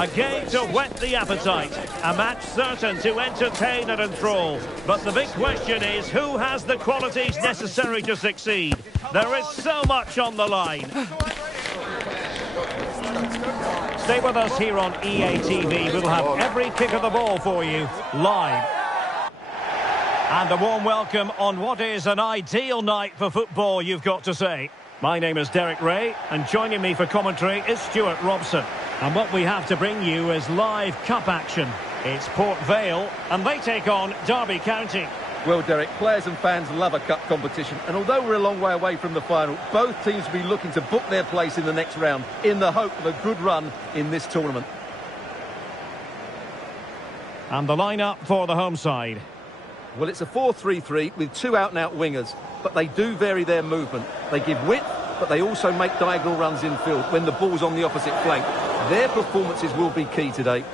A game to whet the appetite. A match certain to entertain and enthrall. But the big question is, who has the qualities necessary to succeed? There is so much on the line. Stay with us here on EA TV. We'll have every kick of the ball for you live. And a warm welcome on what is an ideal night for football, you've got to say. My name is Derek Ray, and joining me for commentary is Stuart Robson. And what we have to bring you is live cup action. It's Port Vale, and they take on Derby County. Well, Derek, players and fans love a cup competition, and although we're a long way away from the final, both teams will be looking to book their place in the next round in the hope of a good run in this tournament. And the lineup for the home side. Well, it's a 4-3-3 with two out-and-out wingers, but they do vary their movement. They give width, but they also make diagonal runs infield when the ball's on the opposite flank. Their performances will be key today.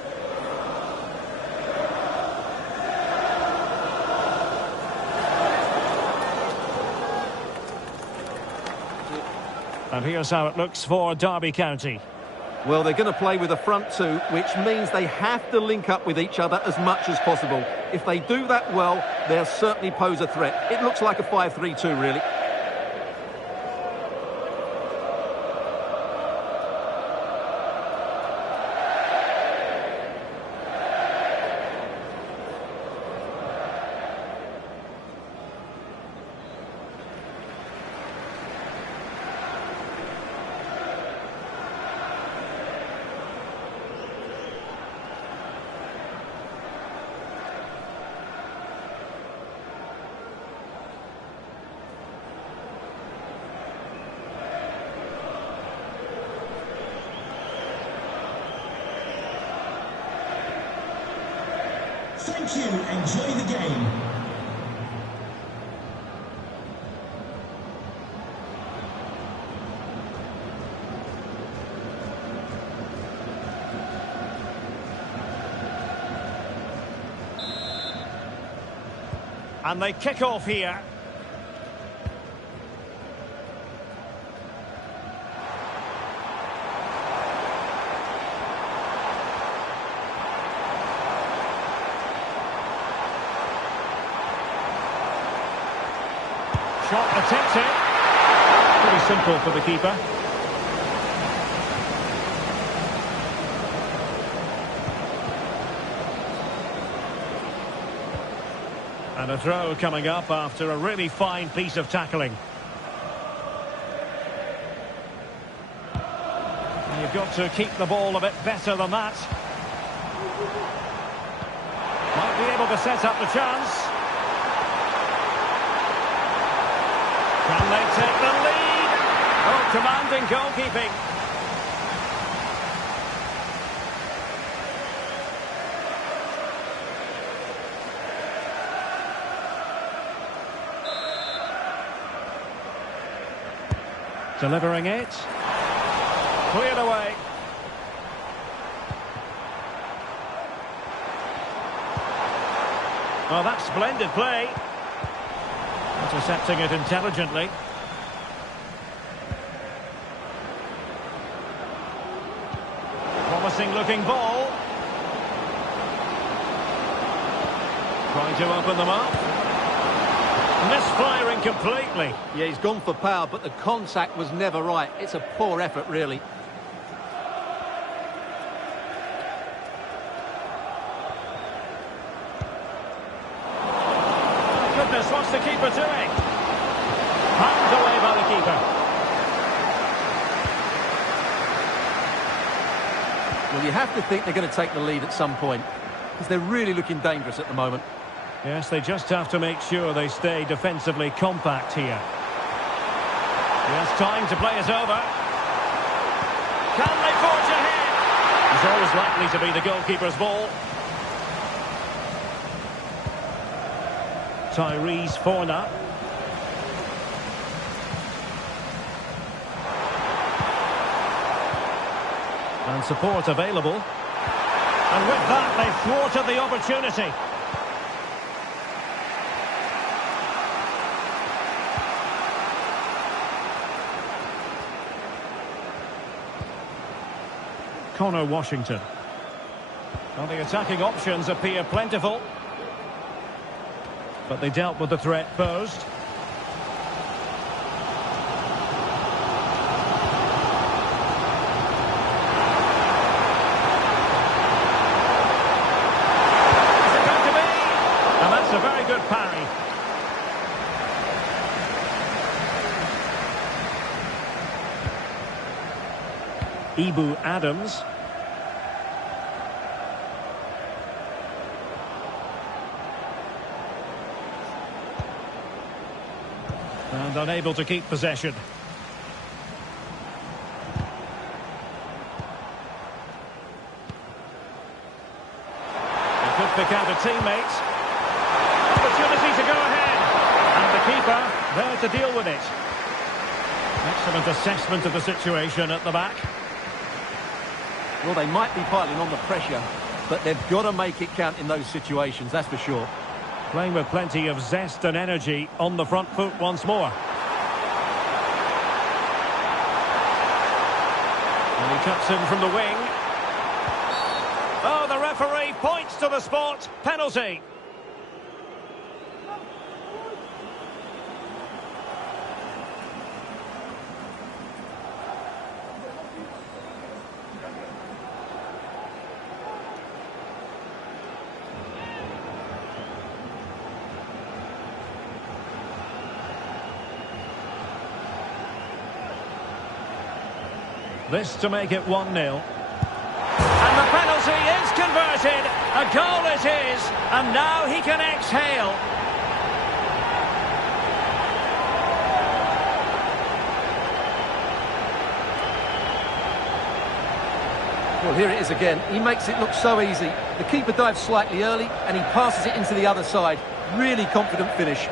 And here's how it looks for Derby County. Well, they're going to play with a front two, which means they have to link up with each other as much as possible. If they do that well, they'll certainly pose a threat. It looks like a 5-3-2, really. Thank you. Enjoy the game. And they kick off here. Shot attempted. Pretty simple for the keeper. And a throw coming up after a really fine piece of tackling. And you've got to keep the ball a bit better than that. Might be able to set up the chance. Can they take the lead? Oh, commanding goalkeeping. Delivering it. Cleared away. Oh, that's splendid play. Intercepting it intelligently. Promising looking ball. Trying to open them up. Misfiring completely. Yeah, he's gone for power, but the contact was never right. It's a poor effort, really. Goodness, what's the keeper doing? Handed away by the keeper. Well, you have to think they're going to take the lead at some point, because they're really looking dangerous at the moment. Yes, they just have to make sure they stay defensively compact here. Yes, time to play it over. Can they forge ahead? It's always likely to be the goalkeeper's ball. Tyrese Forner. And support available. And with that, they thwarted the opportunity. Connor Washington. Well, the attacking options appear plentiful, but they dealt with the threat posed. Is it going to be? And that's a very good parry. Adams. And unable to keep possession. He could pick out a teammate. Opportunity to go ahead. And the keeper there to deal with it. Excellent assessment of the situation at the back. Well, they might be piling on the pressure, but they've got to make it count in those situations, that's for sure. Playing with plenty of zest and energy on the front foot once more. And he cuts in from the wing. Oh, the referee points to the spot. Penalty. This to make it 1-0. And the penalty is converted. A goal it is. And now he can exhale. Well, here it is again. He makes it look so easy. The keeper dives slightly early and he passes it into the other side. Really confident finish.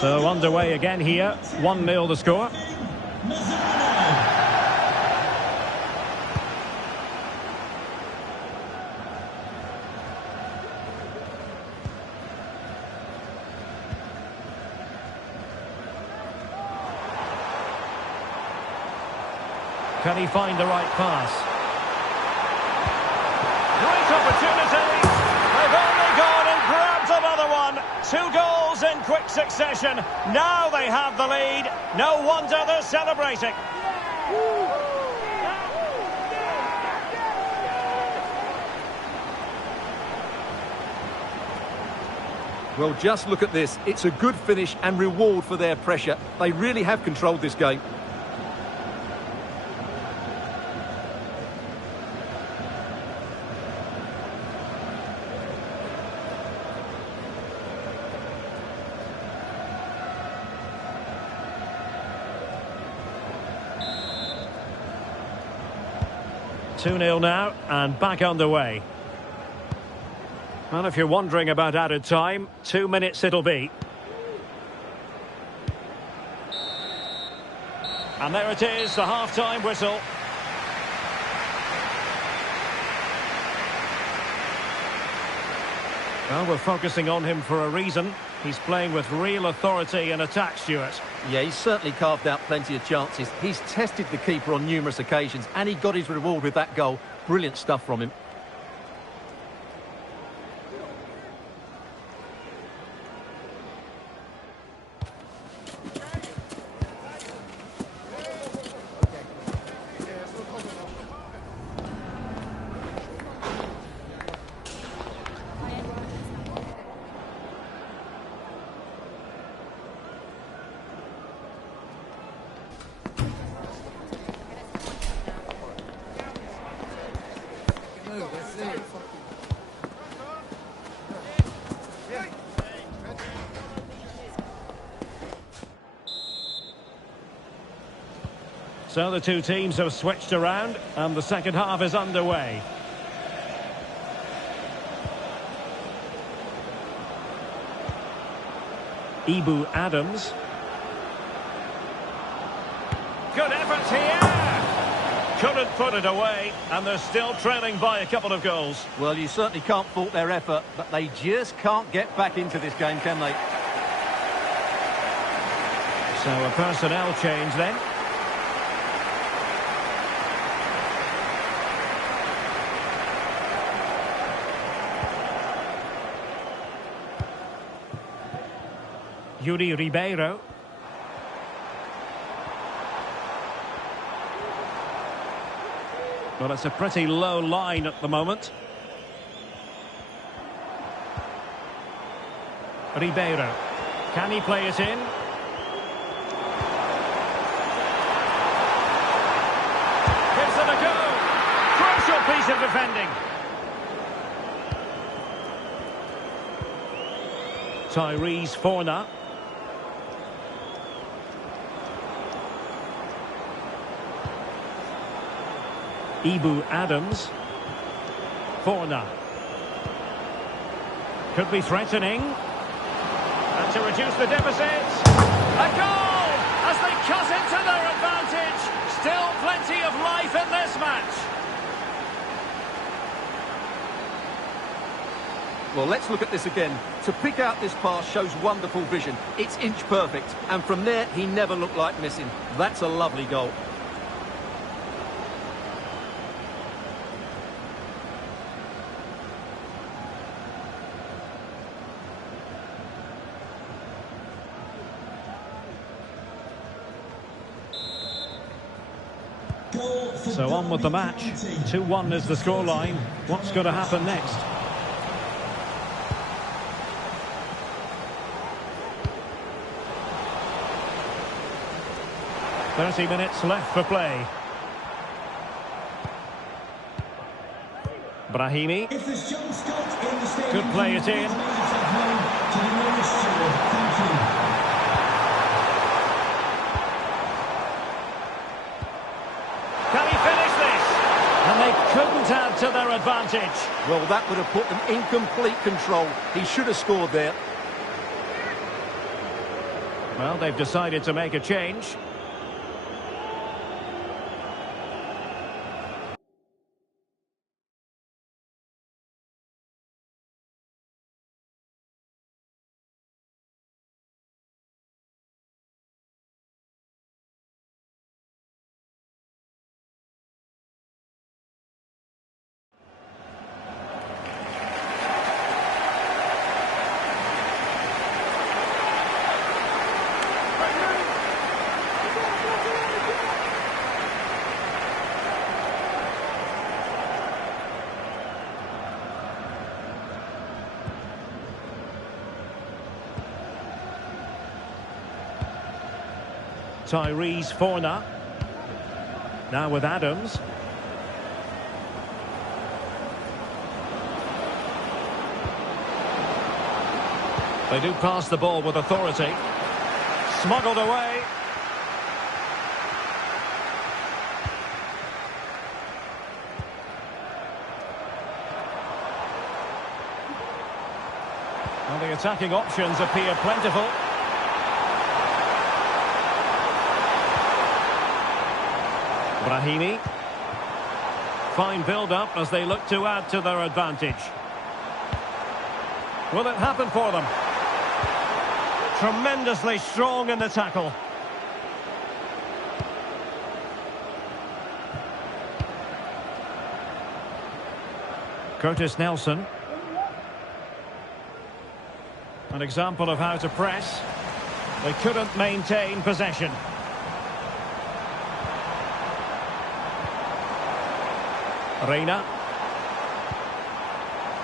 So underway again here, 1-0 the score. Can he find the right pass? Great opportunity! They've only gone and grabbed another one. 2 goals in quick succession. Now they have the lead. No wonder they're celebrating. Well, just look at this. It's a good finish and reward for their pressure. They really have controlled this game. Two-nil now, and back underway. Well, if you're wondering about added time, 2 minutes it'll be. And there it is, the half-time whistle. Well, we're focusing on him for a reason. He's playing with real authority in attack, Stuart. Yeah, he's certainly carved out plenty of chances. He's tested the keeper on numerous occasions, and he got his reward with that goal. Brilliant stuff from him. So the two teams have switched around and the second half is underway. Adams. Good effort here. Couldn't put it away, and they're still trailing by a couple of goals. Well, you certainly can't fault their effort, but they just can't get back into this game, can they? So a personnel change then. Yuri Ribeiro. Well, it's a pretty low line at the moment. Ribeiro. Can he play it in? Gives it a go. Crucial piece of defending. Tyrese Forner. Ibu Adams. Forner. Could be threatening. And to reduce the deficit. A goal! As they cut into their advantage. Still plenty of life in this match. Well, let's look at this again. To pick out this pass shows wonderful vision. It's inch perfect. And from there, he never looked like missing. That's a lovely goal. So on with the match. 2-1 is the scoreline. What's going to happen next? "30 minutes left for play." Brahimi. Could play it in. Can he finish this? And they couldn't add to their advantage. Well, that would have put them in complete control. He should have scored there. Well, they've decided to make a change. Tyrese Forner. Now with Adams. They do pass the ball with authority. Smuggled away. Well, the attacking options appear plentiful. Brahimi. Fine build-up as they look to add to their advantage. Will it happen for them? Tremendously strong in the tackle. Curtis Nelson. An example of how to press. They couldn't maintain possession. Reina.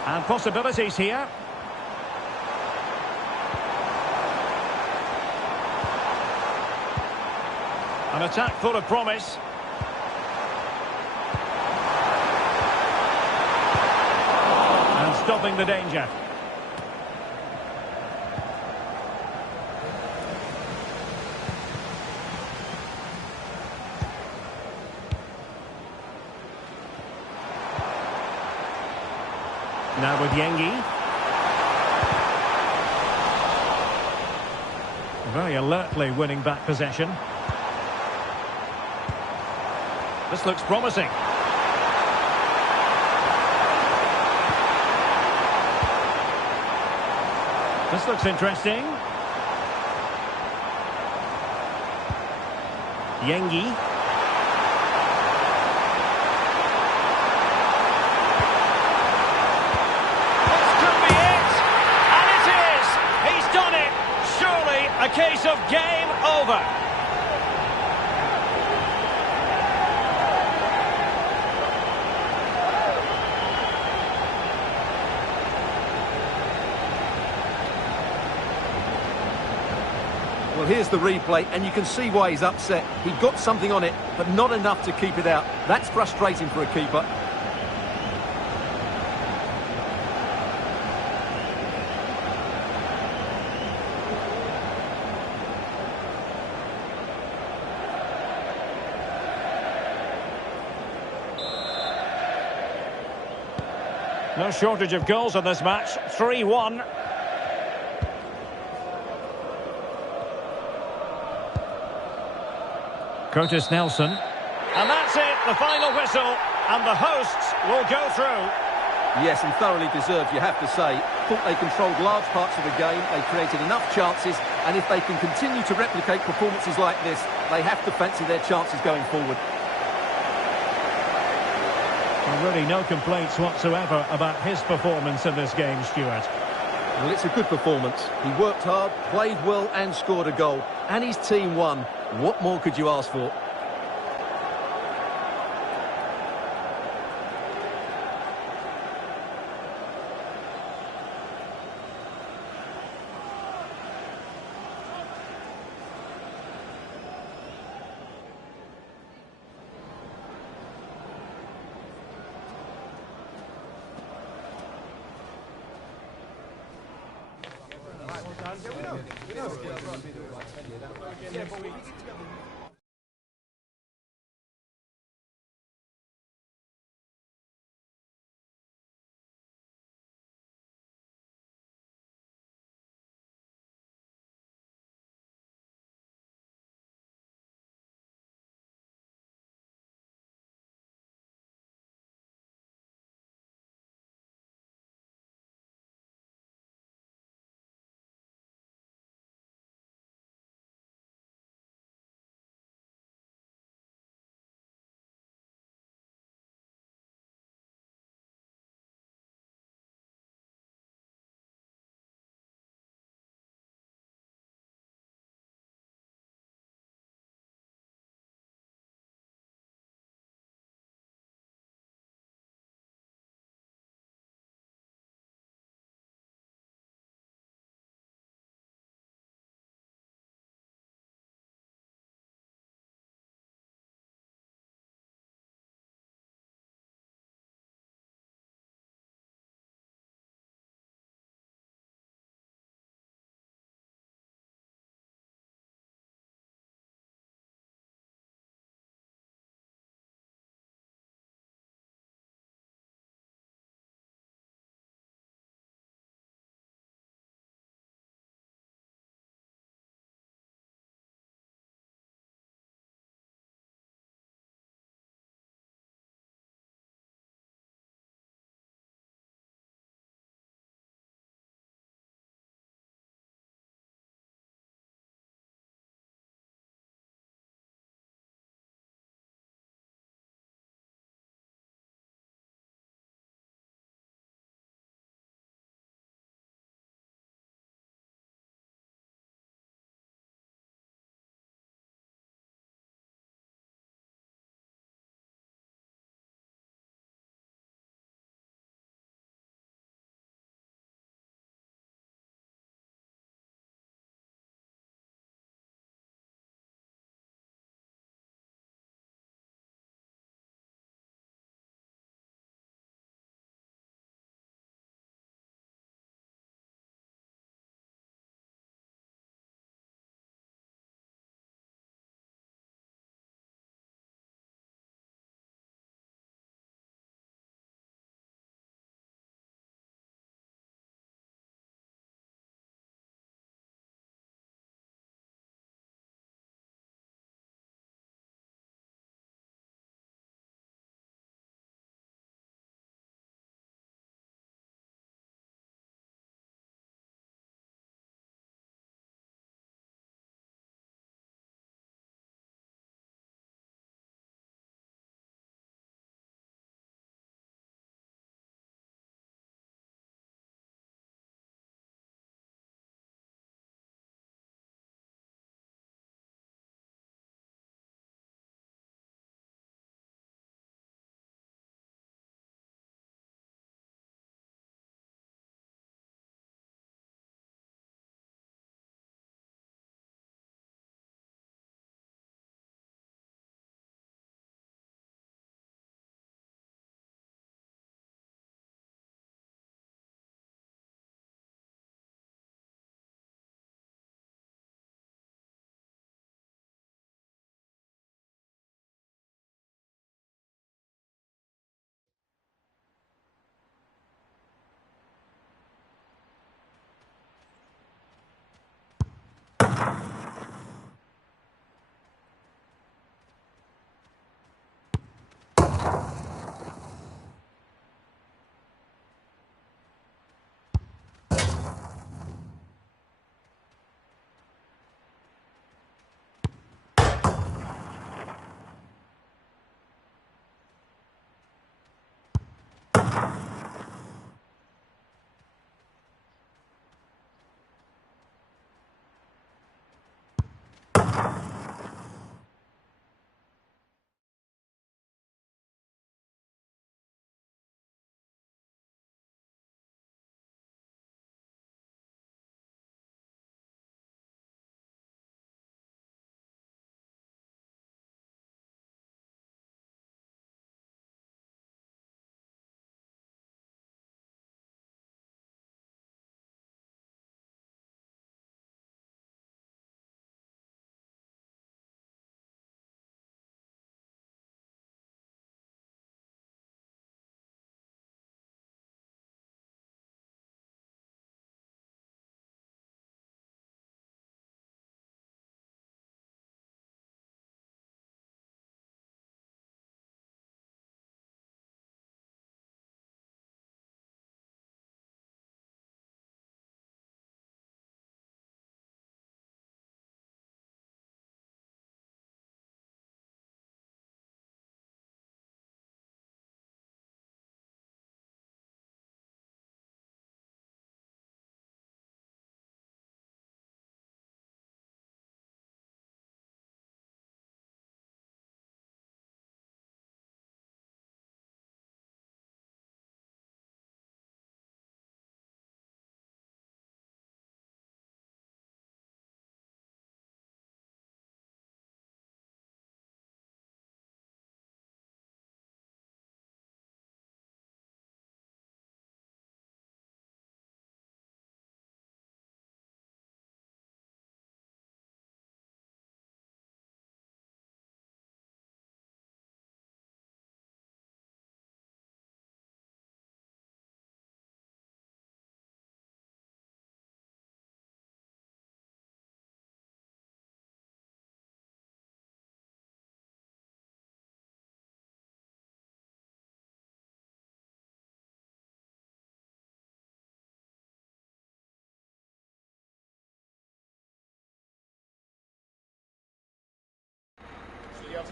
And possibilities here. An attack full of promise. And stopping the danger. Now with Yengi. Very alertly winning back possession. This looks promising. This looks interesting. Yengi. This could be it! And it is! He's done it! Surely a case of game over. Well, here's the replay, and you can see why he's upset. He got something on it, but not enough to keep it out. That's frustrating for a keeper. No shortage of goals in this match. 3-1. Curtis Nelson. And that's it, the final whistle. And the hosts will go through. Yes, and thoroughly deserved, you have to say. Thought they controlled large parts of the game, they created enough chances, and if they can continue to replicate performances like this, they have to fancy their chances going forward. Well, really no complaints whatsoever about his performance in this game, Stuart. Well, it's a good performance. He worked hard, played well and scored a goal. And his team won. What more could you ask for?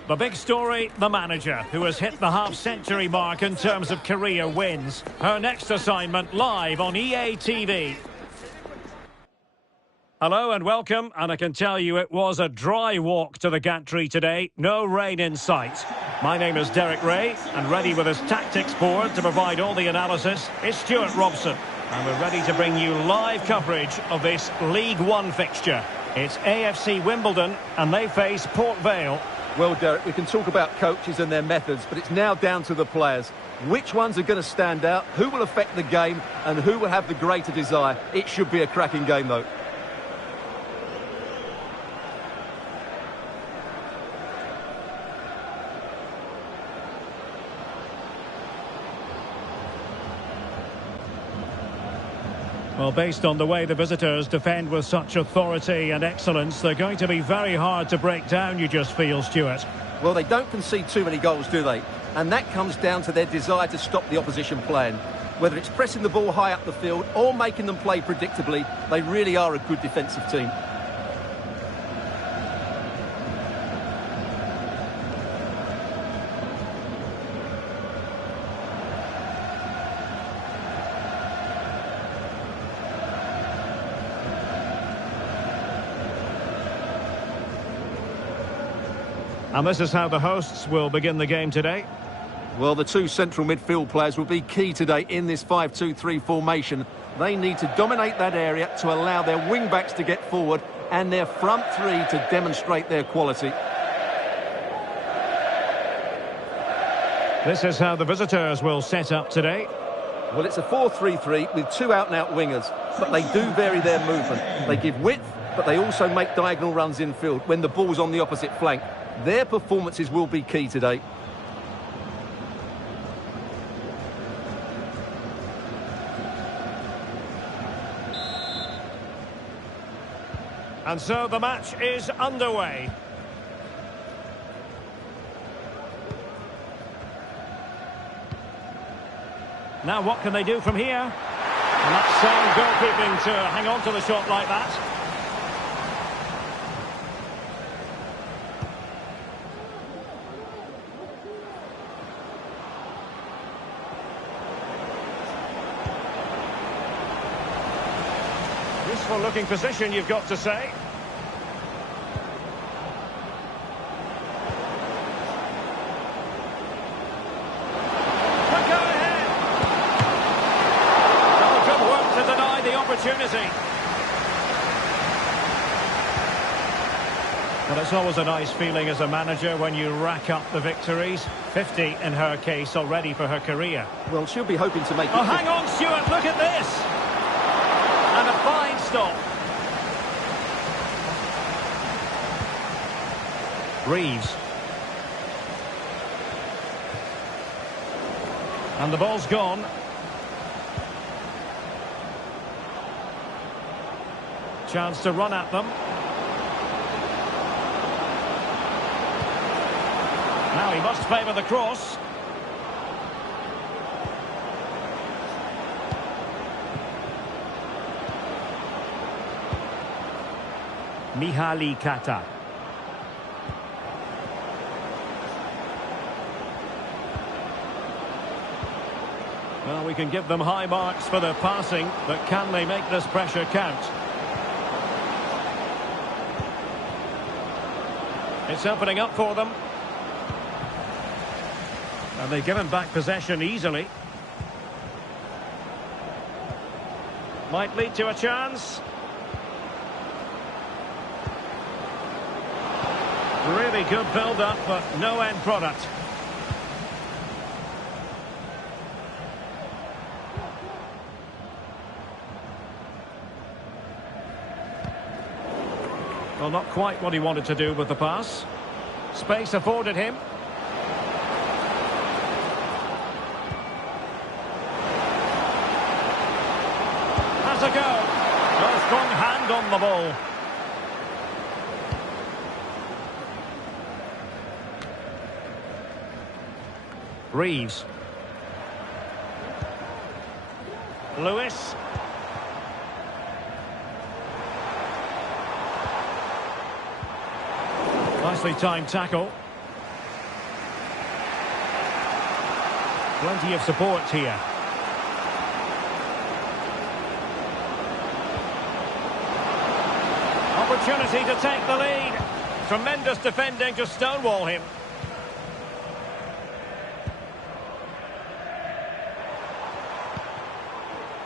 The big story, the manager, who has hit the half-century mark in terms of career wins. Her next assignment live on EA TV. Hello and welcome, and I can tell you it was a dry walk to the gantry today. No rain in sight. My name is Derek Ray, and ready with his tactics board to provide all the analysis is Stuart Robson. And we're ready to bring you live coverage of this League One fixture. It's AFC Wimbledon, and they face Port Vale. Well, Derek, we can talk about coaches and their methods, but it's now down to the players. Which ones are going to stand out, who will affect the game, and who will have the greater desire? It should be a cracking game, though. Well, based on the way the visitors defend with such authority and excellence, they're going to be very hard to break down, you just feel, Stuart. Well, they don't concede too many goals, do they? And that comes down to their desire to stop the opposition playing. Whether it's pressing the ball high up the field or making them play predictably, they really are a good defensive team. And this is how the hosts will begin the game today. Well, the two central midfield players will be key today in this 5-2-3 formation. They need to dominate that area to allow their wing-backs to get forward and their front three to demonstrate their quality. This is how the visitors will set up today. Well, it's a 4-3-3 with two out-and-out wingers, but they do vary their movement. They give width, but they also make diagonal runs infield when the ball's on the opposite flank. Their performances will be key today. And so the match is underway. Now what can they do from here? And that's sound goalkeeping to hang on to the shot like that. Useful looking position, you've got to say. Good go ahead. Oh, good work to deny the opportunity. Well, it's always a nice feeling as a manager when you rack up the victories. 50 in her case already for her career. Well, she'll be hoping to make it. Oh, hang on, Stuart, look at this. And a fine stop. Reeves. And the ball's gone. Chance to run at them. Now he must favour the cross. Mihali Kata. Well, we can give them high marks for their passing, but can they make this pressure count? It's opening up for them. And they've given back possession easily. Might lead to a chance. Really good build-up, but no end product. Well, not quite what he wanted to do with the pass. Space afforded him. Has a go. A strong hand on the ball. Reeves. Lewis. Nicely timed tackle. Plenty of support here. Opportunity to take the lead. Tremendous defending to stonewall him.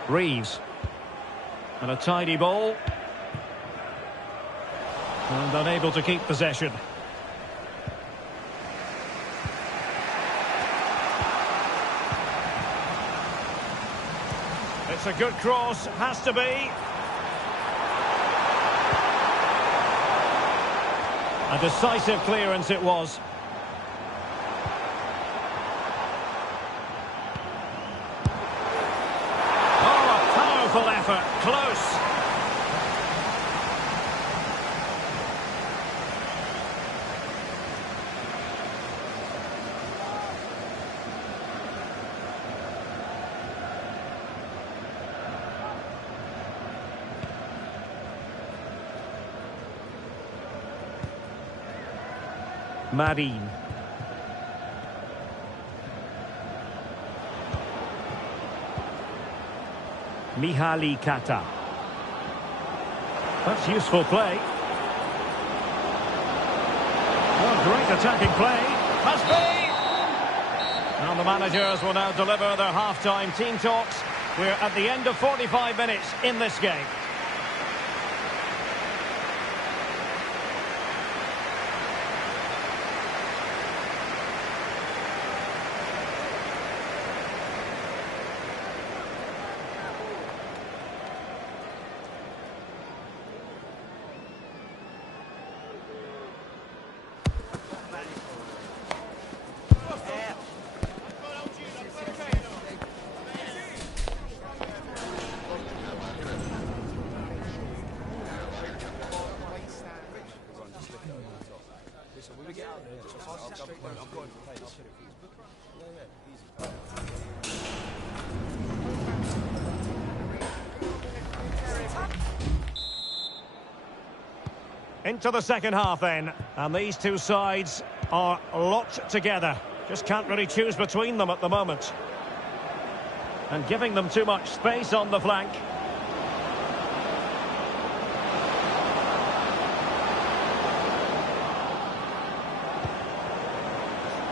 Reeves. And a tidy ball. And unable to keep possession. It's a good cross, has to be. A decisive clearance it was. Oh, a powerful effort. Close. Marin. Mihaly Kata. That's useful play. Well, great attacking play. Must be! And the managers will now deliver their half-time team talks. We're at the end of 45 minutes in this game. Into the second half then, and these two sides are locked together. Just can't really choose between them at the moment. And giving them too much space on the flank.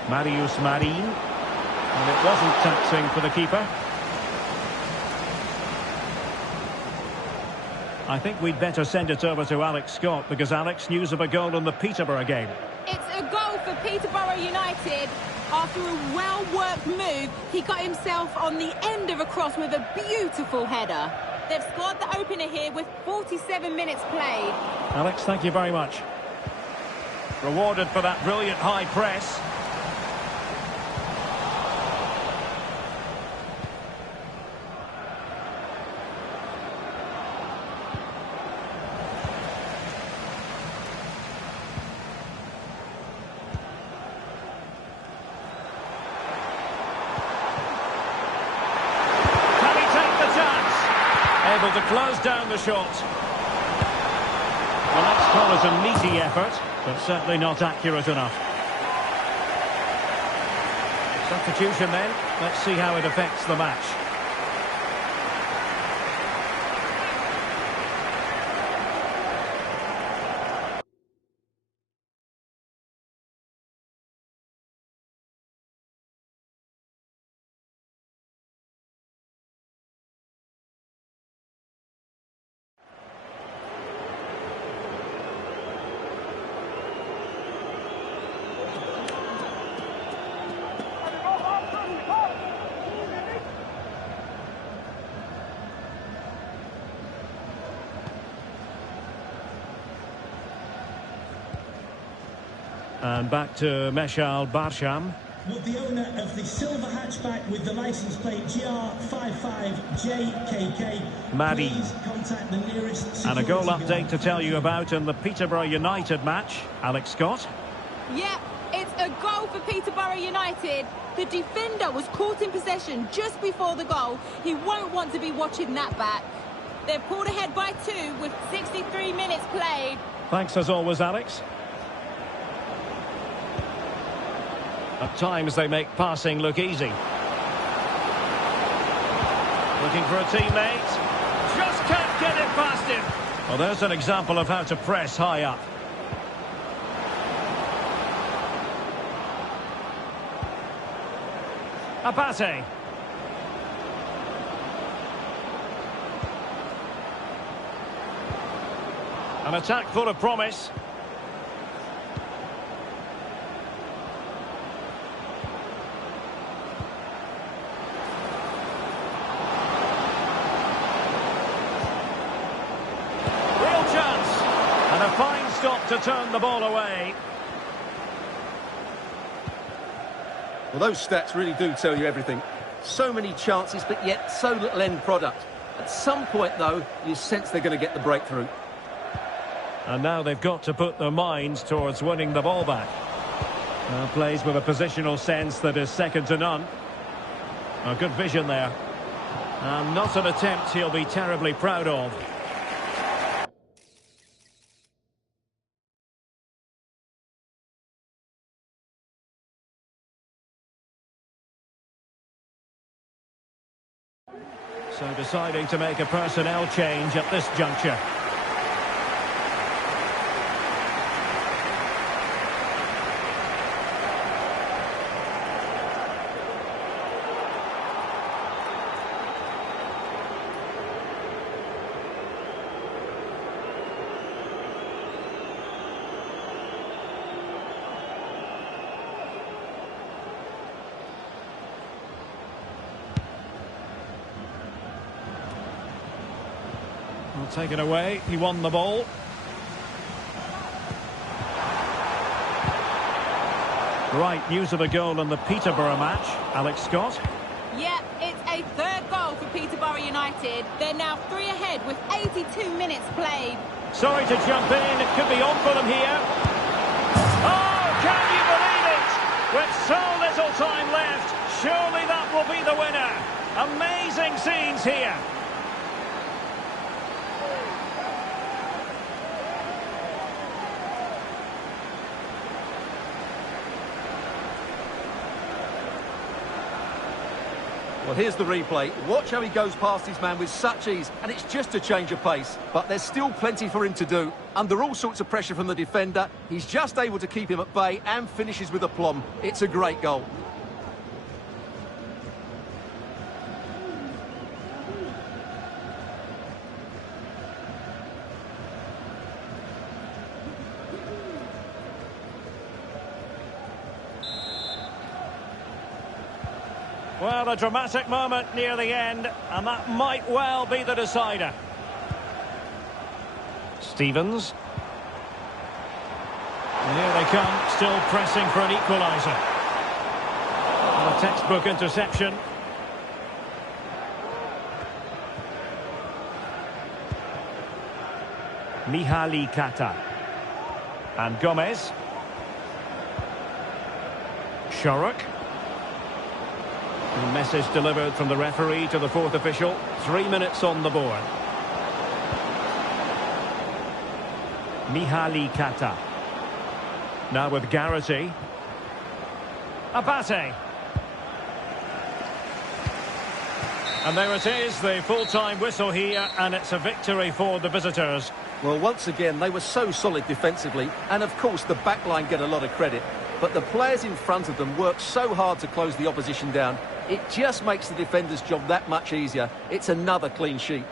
Marius Marin. And it wasn't taxing for the keeper. I think we'd better send it over to Alex Scott, because Alex, news of a goal in the Peterborough game. It's a goal for Peterborough United. After a well-worked move, he got himself on the end of a cross with a beautiful header. They've scored the opener here with 47 minutes played. Alex, thank you very much. Rewarded for that brilliant high press. Able to close down the shot. Well, let's call it a meaty effort, but certainly not accurate enough. Substitution then. Let's see how it affects the match. And back to Meshal Barsham. Would the owner of the silver hatchback with the license plate GR55JKK Maddie. please contact the nearest And a goal security update guard. to tell you about in the Peterborough United match. Alex Scott. Yep, it's a goal for Peterborough United. The defender was caught in possession just before the goal. He won't want to be watching that back. They're pulled ahead by 2 with 63 minutes played. Thanks as always, Alex. At times they make passing look easy. Looking for a teammate. Just can't get it past him. Well, there's an example of how to press high up. Abate. An attack full of promise. Real chance. And a fine stop to turn the ball away. Well, those stats really do tell you everything. So many chances, but yet so little end product. At some point, though, you sense they're going to get the breakthrough. And now they've got to put their minds towards winning the ball back. Plays with a positional sense that is second to none. A good vision there. And not an attempt he'll be terribly proud of. So deciding to make a personnel change at this juncture. Taken away, he won the ball. Right, news of a goal in the Peterborough match. Alex Scott. Yeah, it's a third goal for Peterborough United. They're now 3 ahead with 82 minutes played. Sorry to jump in, it could be on for them here. Oh, can you believe it? With so little time left, surely that will be the winner. Amazing scenes here. Well, here's the replay. Watch how he goes past his man with such ease, and it's just a change of pace. But there's still plenty for him to do. Under all sorts of pressure from the defender, he's just able to keep him at bay and finishes with aplomb. It's a great goal. Well, a dramatic moment near the end, and that might well be the decider. Stevens. And here they come, still pressing for an equaliser. And a textbook interception. Mihali Kata. And Gomez. Shorrock. The message delivered from the referee to the fourth official. 3 minutes on the board. Mihali Kata. Now with Garrity. Abate. And there it is, the full-time whistle here, and it's a victory for the visitors. Well, once again, they were so solid defensively, and of course the back line get a lot of credit. But the players in front of them work so hard to close the opposition down. It just makes the defender's job that much easier. It's another clean sheet.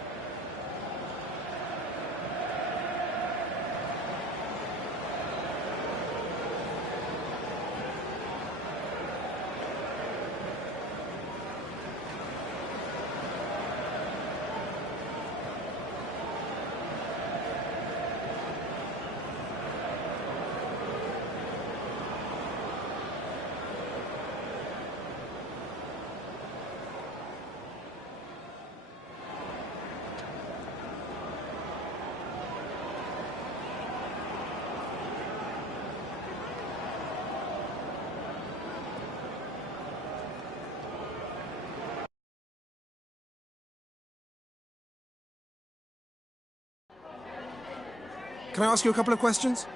Can I ask you a couple of questions?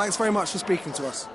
Thanks very much for speaking to us.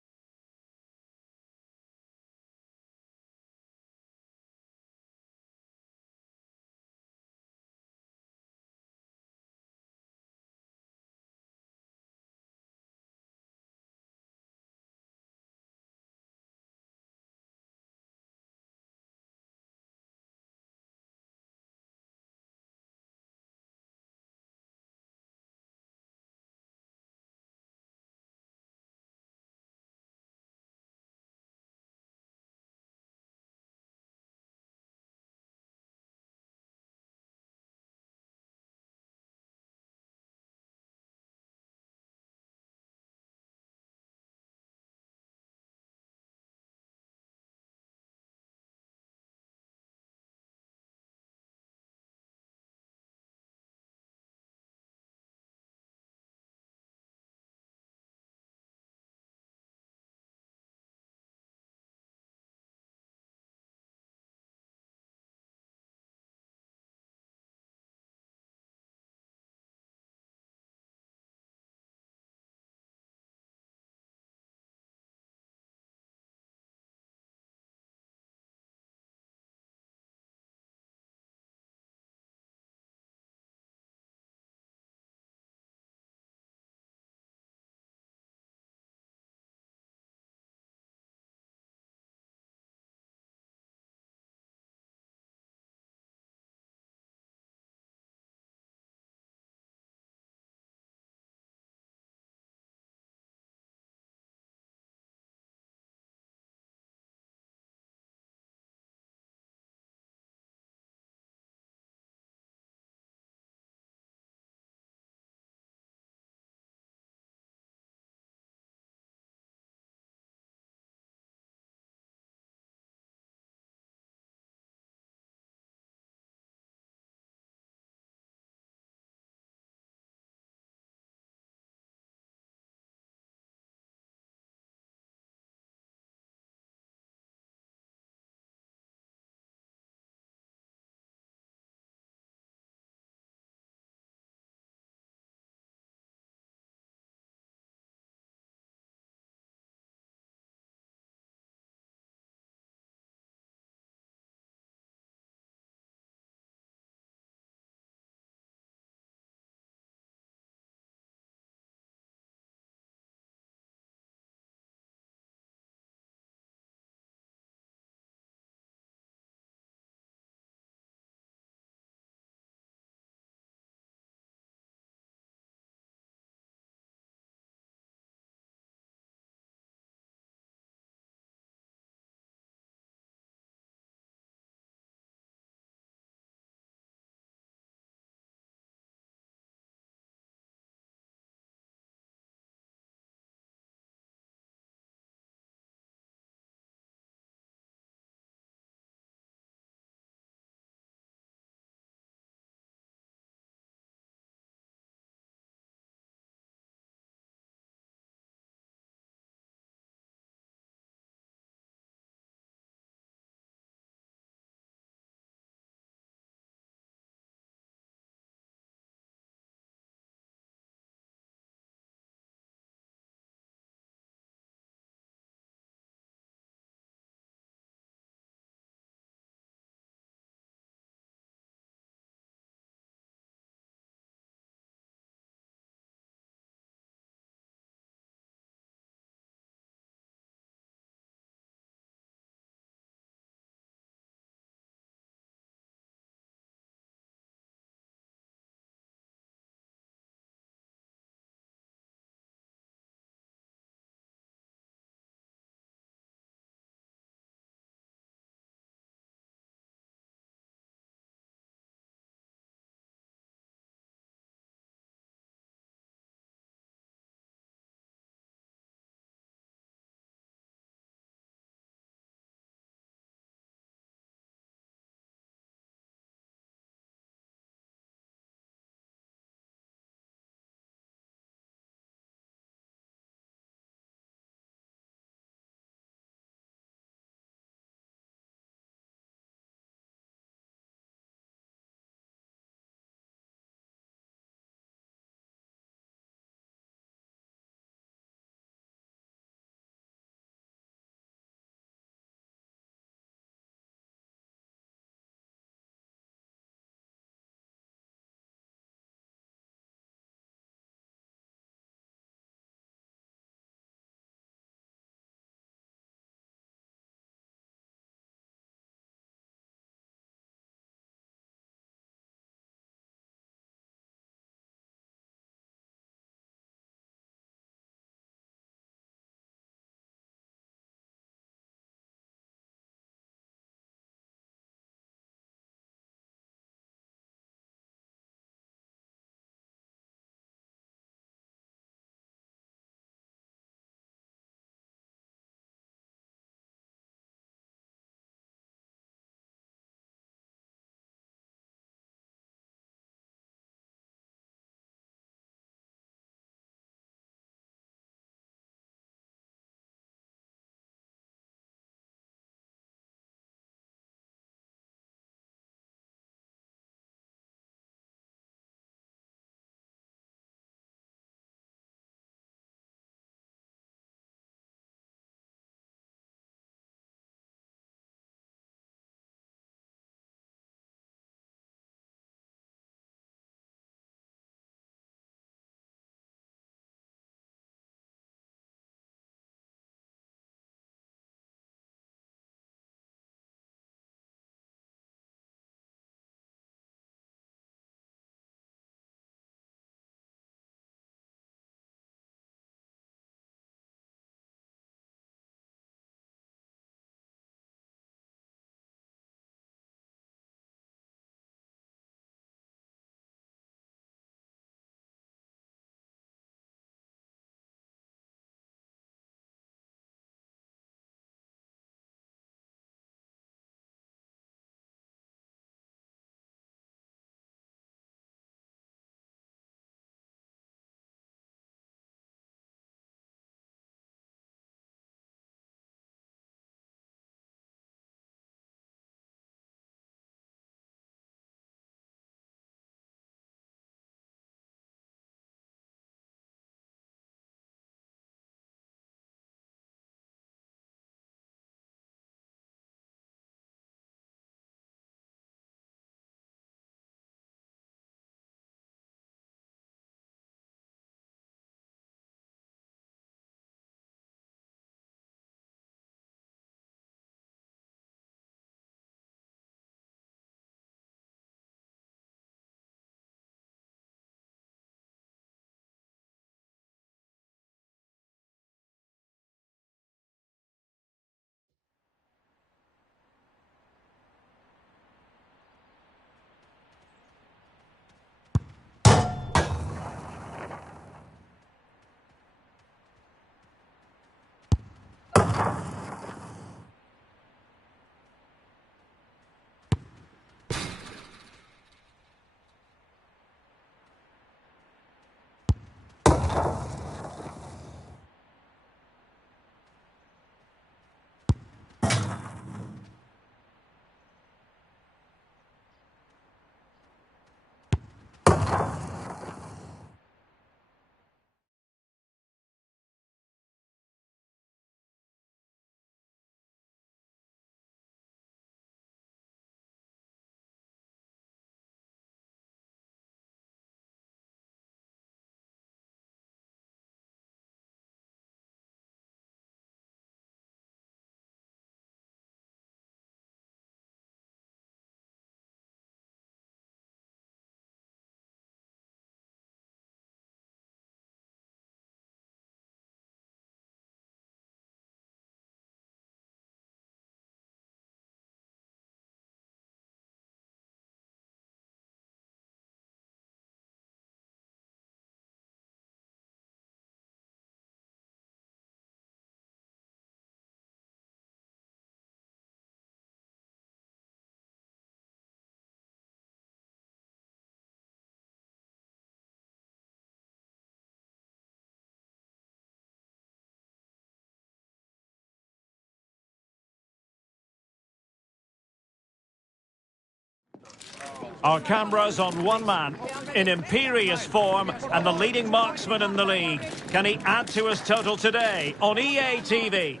Our cameras on one man, in imperious form and the leading marksman in the league. Can he add to his total today on EA TV?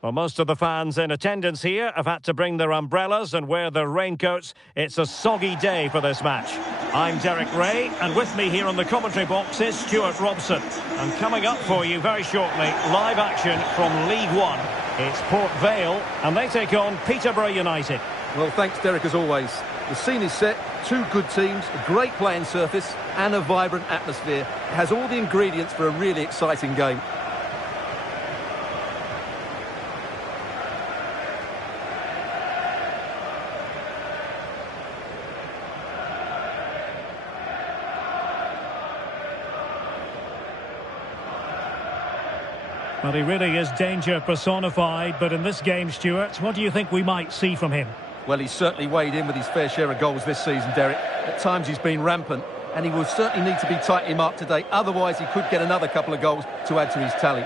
Well, most of the fans in attendance here have had to bring their umbrellas and wear their raincoats. It's a soggy day for this match. I'm Derek Ray, and with me here on the commentary box is Stuart Robson. And coming up for you very shortly, live action from League One. It's Port Vale, and they take on Peterborough United. Well, thanks, Derek, as always. The scene is set, two good teams, a great playing surface and a vibrant atmosphere. It has all the ingredients for a really exciting game. Well, he really is danger personified, but in this game, Stuart, what do you think we might see from him? Well, he's certainly weighed in with his fair share of goals this season, Derek. At times he's been rampant, and he will certainly need to be tightly marked today. Otherwise, he could get another couple of goals to add to his tally.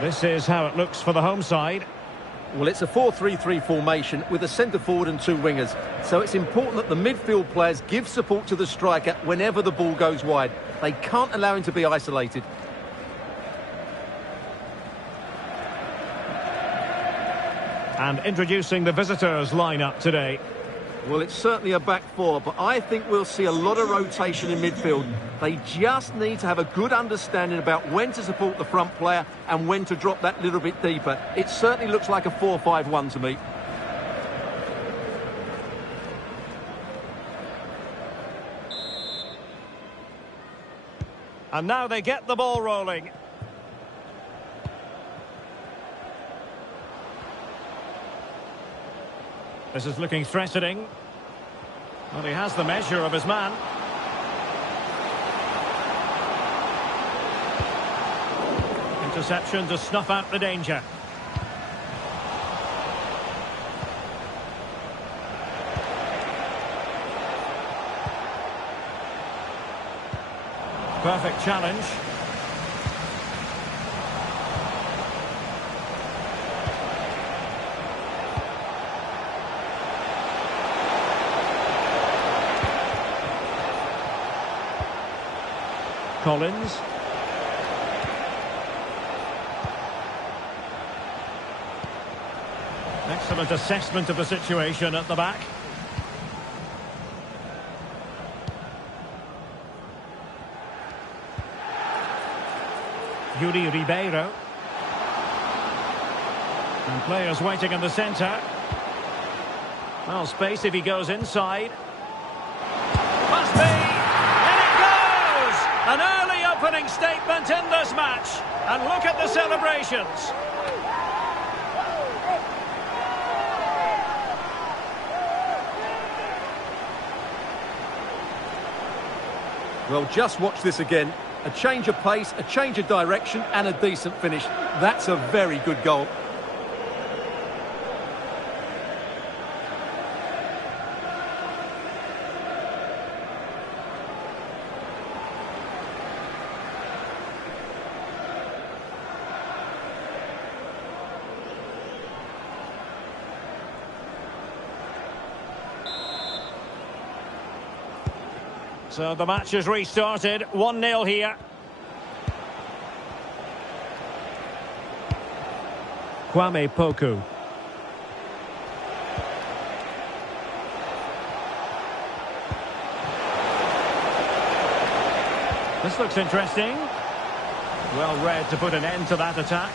This is how it looks for the home side. Well, it's a 4-3-3 formation with a centre-forward and two wingers. So it's important that the midfield players give support to the striker whenever the ball goes wide. They can't allow him to be isolated. And introducing the visitors lineup today. Well, it's certainly a back four, but I think we'll see a lot of rotation in midfield. They just need to have a good understanding about when to support the front player and when to drop that little bit deeper. It certainly looks like a 4-5-1 to me. And now they get the ball rolling. This is looking threatening. Well, he has the measure of his man. Interception to snuff out the danger. Perfect challenge. Collins. Excellent assessment of the situation at the back. Yuri Ribeiro. And players waiting in the centre. Well, space if he goes inside. Must be! An early opening statement in this match. And look at the celebrations. Well, just watch this again. A change of pace, a change of direction and a decent finish. That's a very good goal. So the match has restarted, 1-0 here. Kwame Poku. This looks interesting. Well read to put an end to that attack.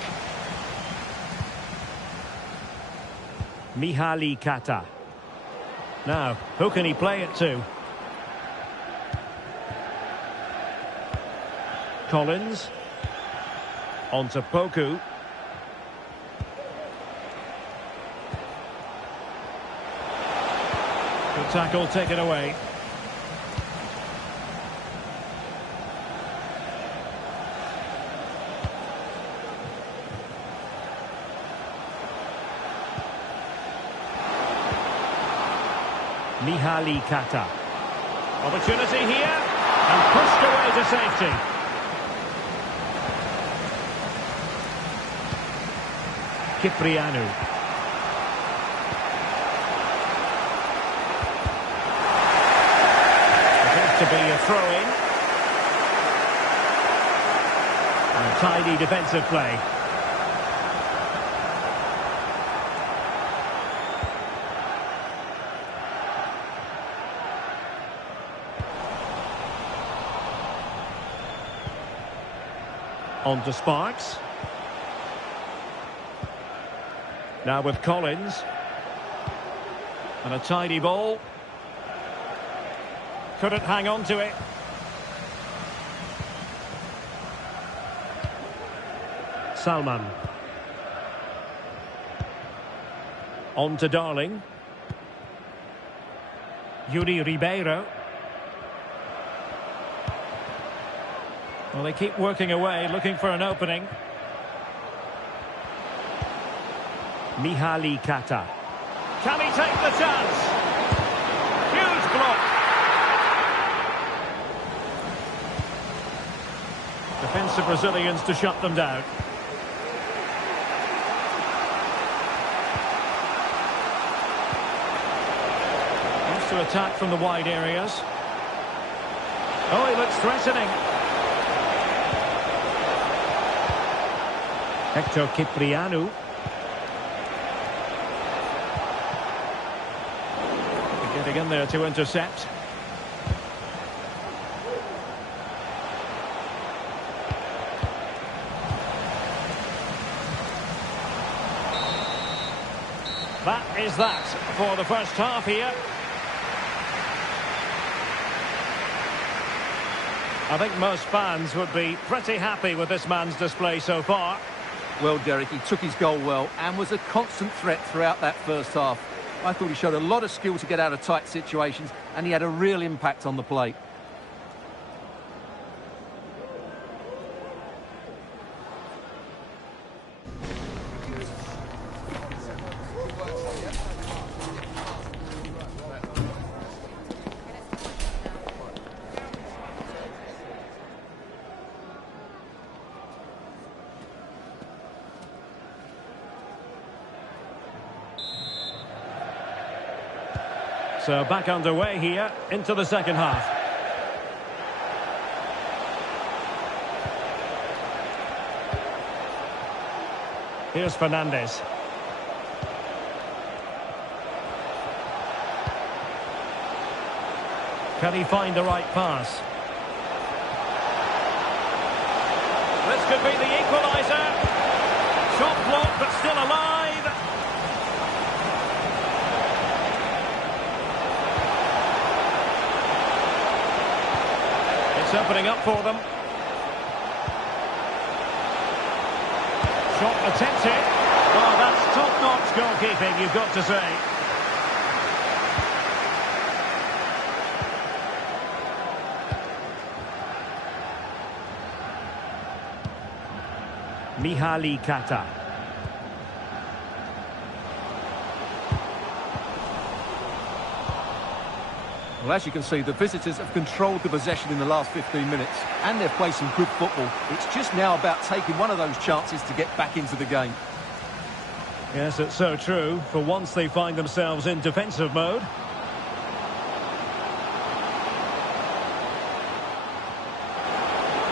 Mihaly Kata. Now, who can he play it to? Collins. On to Poku. Good tackle, taken away. Mihaly Kata. Opportunity here, and pushed away to safety. Cipriano. It is to be a throw-in. And tidy defensive play. On to Sparks. Now with Collins. And a tidy ball. Couldn't hang on to it. Salman. On to Darling. Yuri Ribeiro. Well, they keep working away, looking for an opening. Mihaly Kata. Can he take the chance? Huge block. Defensive Brazilians to shut them down. Wants to attack from the wide areas. Oh, he looks threatening. Hector Cipriano. Getting in there to intercept. That is that for the first half here. I think most fans would be pretty happy with this man's display so far. Well, Derek, he took his goal well and was a constant threat throughout that first half. I thought he showed a lot of skill to get out of tight situations, and he had a real impact on the plate. So back underway here into the second half. Here's Fernandes. Can he find the right pass? This could be the equaliser. Shot blocked but still alive. It's opening up for them. Shot attempted. Well, that's top-notch goalkeeping, you've got to say. Mihaly Kata. Well, as you can see, the visitors have controlled the possession in the last 15 minutes, and they've played some good football. It's just now about taking one of those chances to get back into the game. Yes, it's so true. For once they find themselves in defensive mode.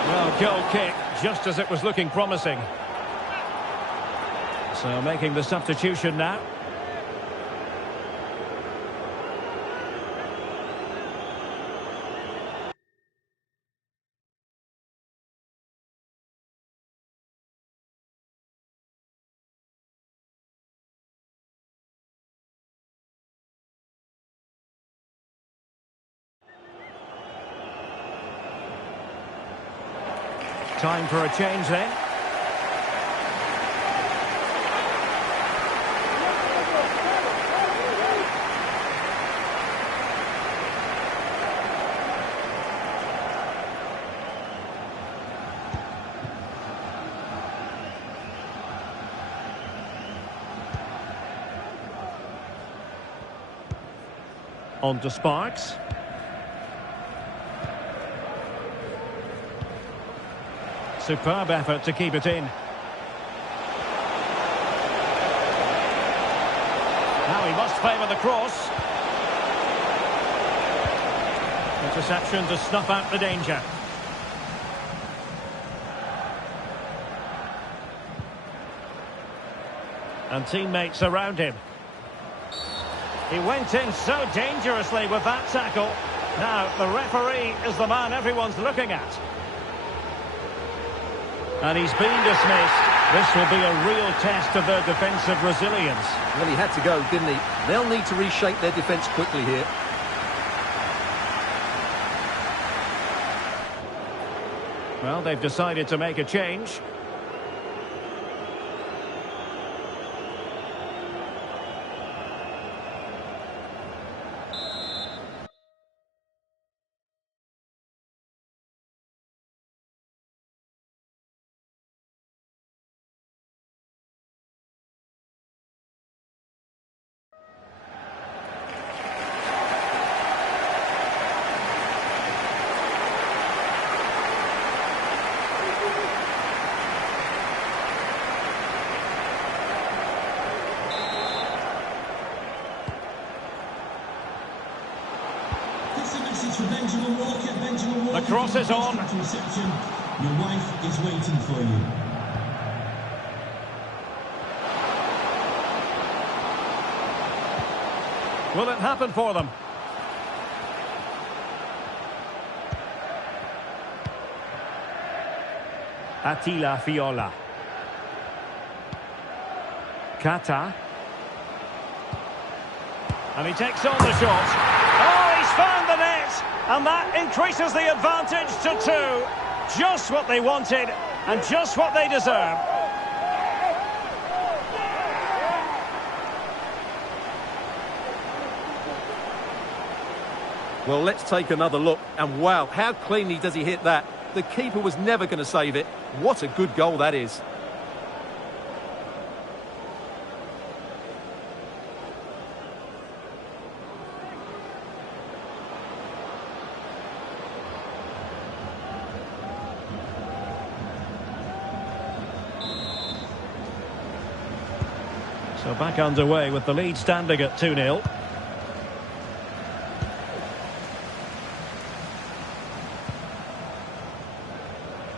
Well, goal kick, just as it was looking promising. So making the substitution now. Time for a change then. On to Sparks. Superb effort to keep it in. Now he must favour the cross. Interception to snuff out the danger. And teammates around him. He went in so dangerously with that tackle. Now, the referee is the man everyone's looking at. And he's been dismissed. This will be a real test of their defensive resilience. Well, he had to go, didn't he? They'll need to reshape their defence quickly here. Well, they've decided to make a change. The cross is on. Reception. Your wife is waiting for you. Will it happen for them? Attila Fiola. Kata. And he takes on the shot. Oh, he's found the net! And that increases the advantage to 2. Just what they wanted and just what they deserve. Well, let's take another look. And wow, how cleanly does he hit that? The keeper was never going to save it. What a good goal that is. So back underway with the lead standing at 2-0.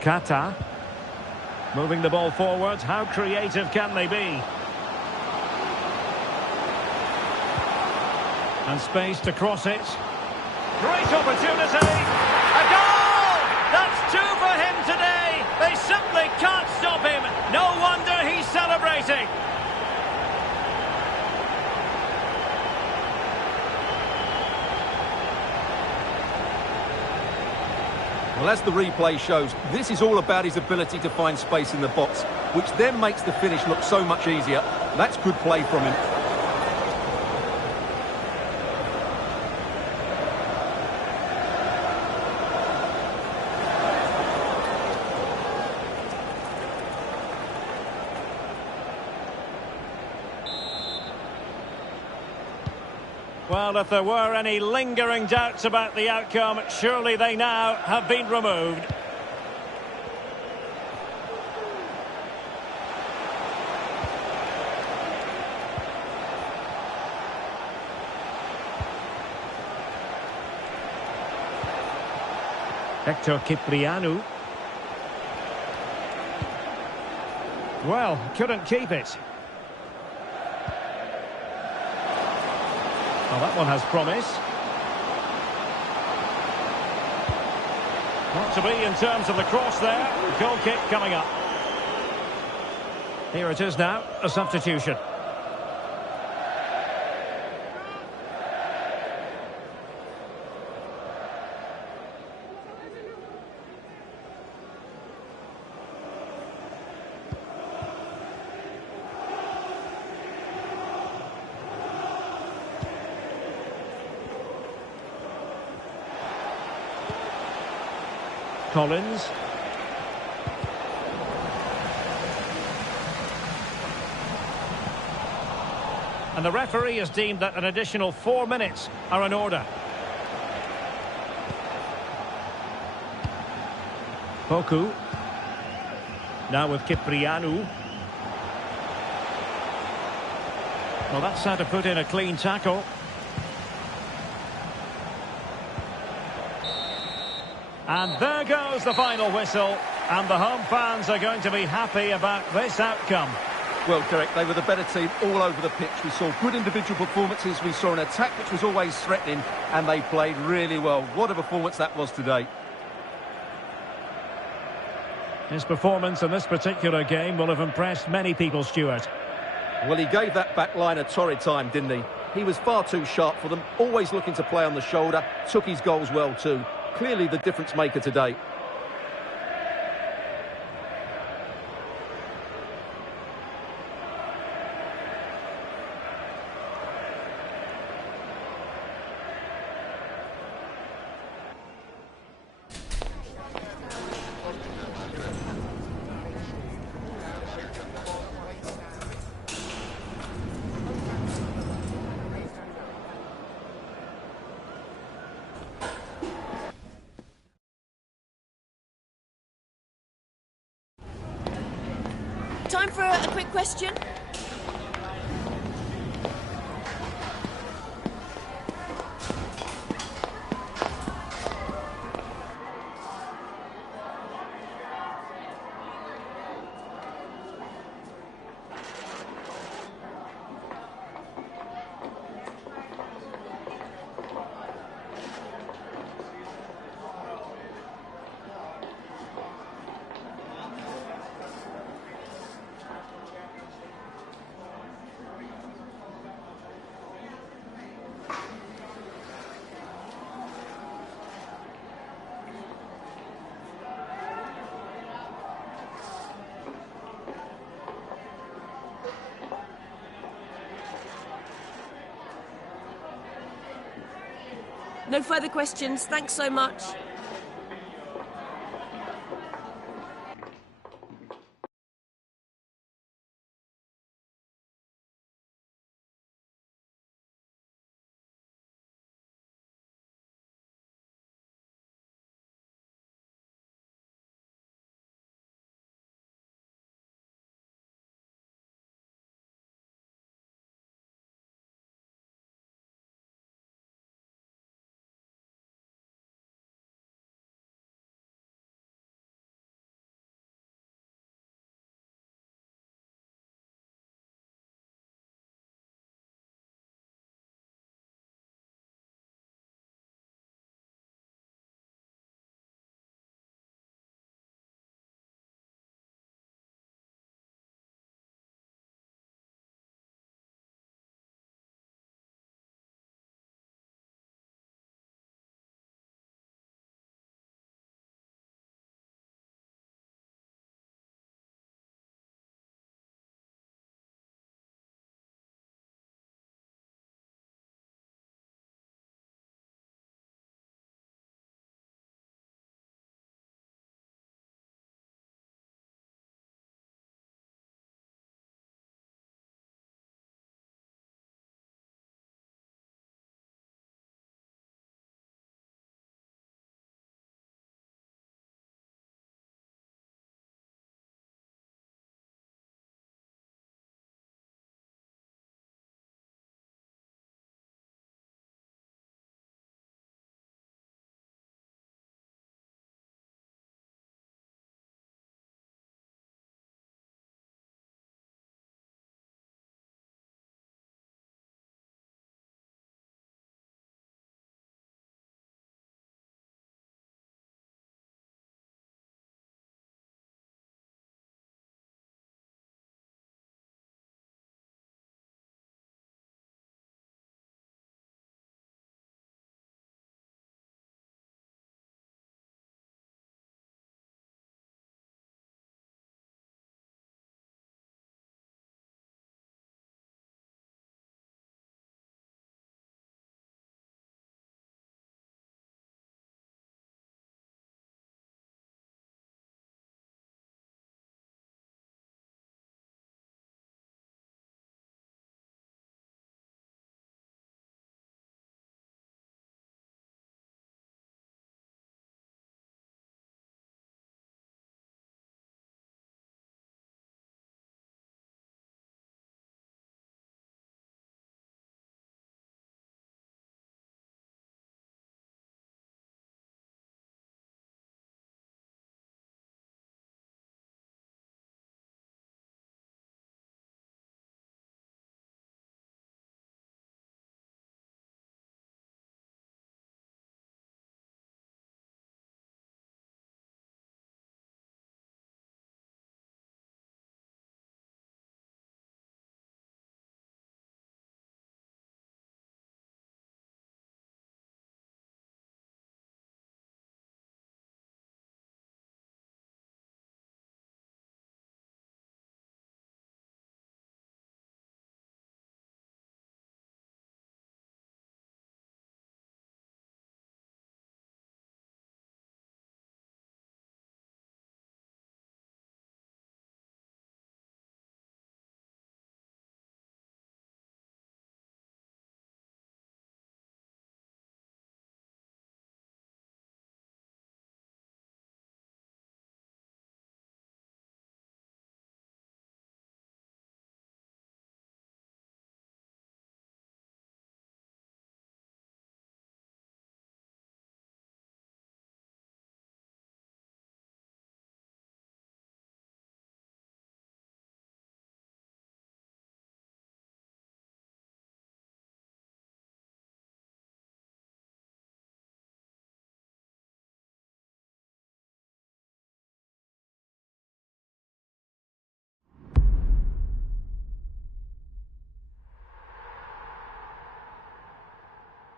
Kata. Moving the ball forward. How creative can they be? And space to cross it. Great opportunity. A goal! That's 2 for him today. They simply can't stop him. No wonder he's celebrating. Well, as the replay shows, this is all about his ability to find space in the box, which then makes the finish look so much easier. That's good play from him. Well, if there were any lingering doubts about the outcome, surely they now have been removed. Hector Ciprianu. Well, couldn't keep it. Well, that one has promise. Not to be in terms of the cross there. Goal kick coming up. Here it is now, a substitution. Collins. And the referee has deemed that an additional 4 minutes are in order. Poku. Now with Ciprianu. Well, that's how to put in a clean tackle. And there goes the final whistle. And the home fans are going to be happy about this outcome. Well, Derek, they were the better team all over the pitch. We saw good individual performances. We saw an attack which was always threatening, and they played really well. What a performance that was today. His performance in this particular game will have impressed many people, Stuart. Well, he gave that back line a torrid time, didn't he? He was far too sharp for them, always looking to play on the shoulder, took his goals well too. Clearly the difference maker today. Time for a quick question. No further questions. Thanks so much.